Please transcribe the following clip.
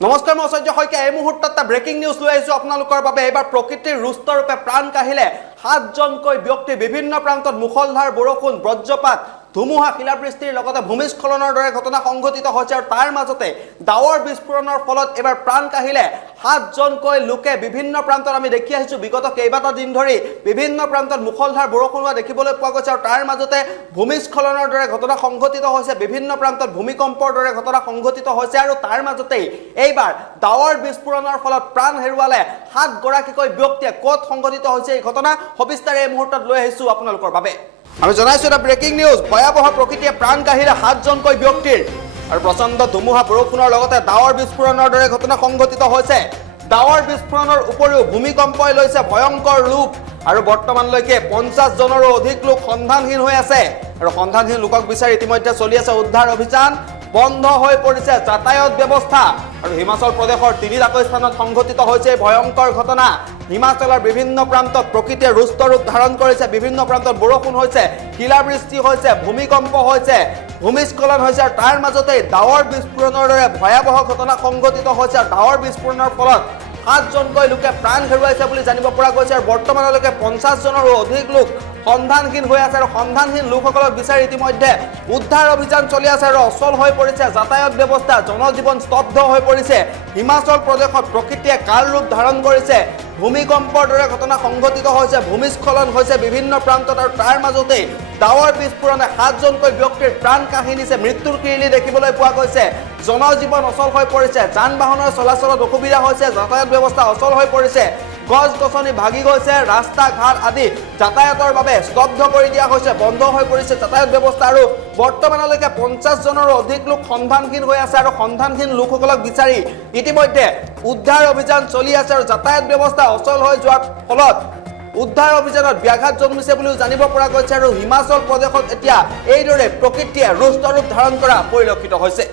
নমস্কাৰ মই সঞ্জয় শইকীয়া এই মুহূৰ্তত ব্ৰেকিং নিউজ লৈ আহিছো আপোনালোকৰ বাবে এবাৰ প্ৰকৃতিৰ ৰুষ্টৰূপে প্ৰাণ কাহিলে 7জনকৈ ব্যক্তি বিভিন্ন প্ৰান্তত মুখলধাৰ বৰষুণ বজ্ৰপাত ধুমুহা শিলাবৃষ্টিৰ লগতে ভূমিস্খলনৰ দৰে ঘটনা সংঘটিত হৈছে আৰু তাৰ মাজতে ডাৱৰ বিস্ফোৰণৰ ফলত এবাৰ প্ৰাণ কাহিলে 7জনকৈ লোকে বিভিন্ন প্ৰান্তত আমি দেখি আহিছো বিগত কেইবাটা দিন ধৰি বিভিন্ন প্ৰান্তত মুখলধাৰ বৰষুণ হোৱা দেখিবলৈ পোৱা গৈছে আৰু তাৰ মাজতে ভূমিস্খলনৰ দৰে ঘটনা সংঘটিত হৈছে বিভিন্ন প্ৰান্তত ভূমিকম্পৰ দৰে ঘটনা সংঘটিত হৈছে আৰু তাৰ মাজতে এইবাৰ ডাৱৰ বিস্ফোৰণৰ ফলত প্ৰাণ হেৰুৱালে 7গৰাকীকৈ ব্যক্তিয়ে ক'ত সংঘটিত হৈছে এই ঘটনা সবিস্তাৰে এই মুহূৰ্তত লৈ আহিছো আপোনালোকৰ বাবে আমি জনাইছো এটা ব্ৰেকিং নিউজ ভয়াবহ প্ৰকৃতিয়ে প্ৰাণ কাহিলে 7জনকৈ ব্যক্তিৰ আৰু প্ৰচণ্ড ধুমুহা বৰষুণৰ লগতে ডাৱৰ বিস্ফোৰণৰ দৰে ঘটনা সংঘটিত হৈছে ডাৱৰ বিস্ফোৰণৰ উপৰিও ভূমিকম্পই লৈছে ভয়ংকৰ ৰূপ আৰু বৰ্তমানলৈকে 50জনৰো অধিক লোক সন্ধানহীন হৈ আছে আৰু সন্ধানহীন লোকক বিচাৰি ইতিমধ্যে চলি আছে উদ্ধাৰ অভিযান বন্ধ হৈ পৰিছে যাতায়াত ব্যৱস্থা আৰু হিমাচল প্ৰদেশৰ তিনিটাকৈ স্থানত সংঘটিত হৈছে ভয়ংকৰ ঘটনা হিমাচলৰ বিভিন্ন প্ৰান্তত প্ৰকৃতিয়ে ৰুষ্ট ৰূপ ধাৰণ কৰিছে বিভিন্ন প্ৰান্তত বৰষুণ হৈছে শিলাবৃষ্টি হৈছে ভূমিকম্প হৈছে ভূমিস্খলন হৈছে আৰু তাৰ মাজতে ডাৱৰ বিস্ফোৰণৰ দৰে ভয়াবহ ঘটনা সংঘটিত হৈছে আৰু ডাৱৰ বিস্ফোৰণৰ ফলত 7জনকৈ লোকে প্ৰাণ হেৰুৱাইছে বুলি জানিব পৰা গৈছে আৰু বৰ্তমানলৈকে 50জনৰো অধিক লোক সন্ধানহীন হৈ আছে আৰু সন্ধানহীন লোকসকলক বিচাৰি ইতিমধ্যে উদ্ধাৰ অভিযান চলি আছে আৰু অচল হৈ পৰিছে যাতায়াত ব্যৱস্থা জনজীৱন স্তব্ধ হৈ পৰিছে হিমাচল প্ৰদেশত প্ৰকৃতিয়ে কাল ৰূপ ধাৰণ কৰিছে ভূমিকম্পৰ দৰে ঘটনা সংঘটিত হৈছে ভূমিস্খলন হৈছে বিভিন্ন প্ৰান্তত আৰু তাৰ মাজতে ডাৱৰ বিস্ফোৰণে 7জনকৈ ব্যক্তিৰ প্ৰাণ কাঢ়ি নিছে মৃত্যুৰ কিৰিলি দেখিবলৈ পোৱা গৈছে জনজীৱন অচল হৈ পৰিছে যান বাহনৰ চলাচলত অসুবিধা হৈছে যাতায়াত ব্যৱস্থা অচল হৈ পৰিছে গছ গছনি ভাগি গৈছে ৰাস্তা ঘাট আদি যাতায়াতৰ বাবে স্তব্ধ কৰি দিয়া হৈছে বন্ধ হৈ পৰিছে যাতায়াত ব্যৱস্থা আৰু বৰ্তমানলৈকে 50জনৰো অধিক লোক সন্ধানহীন হৈ আছে আৰু সন্ধানহীন লোকসকলক বিচাৰি ইতিমধ্যে উদ্ধাৰ অভিযান চলি আছে আৰু যাতায়াত ব্যৱস্থা অচল হৈ যোৱাৰ ফলত উদ্ধাৰ অভিযানত ব্যাঘাত জন্মিছে বুলিও জানিব পৰা গৈছে আৰু হিমাচল প্ৰদেশত এতিয়া এইদৰে প্ৰকৃতিয়ে ৰুষ্ট ৰূপ ধাৰণ কৰা পৰিলক্ষিত হৈছে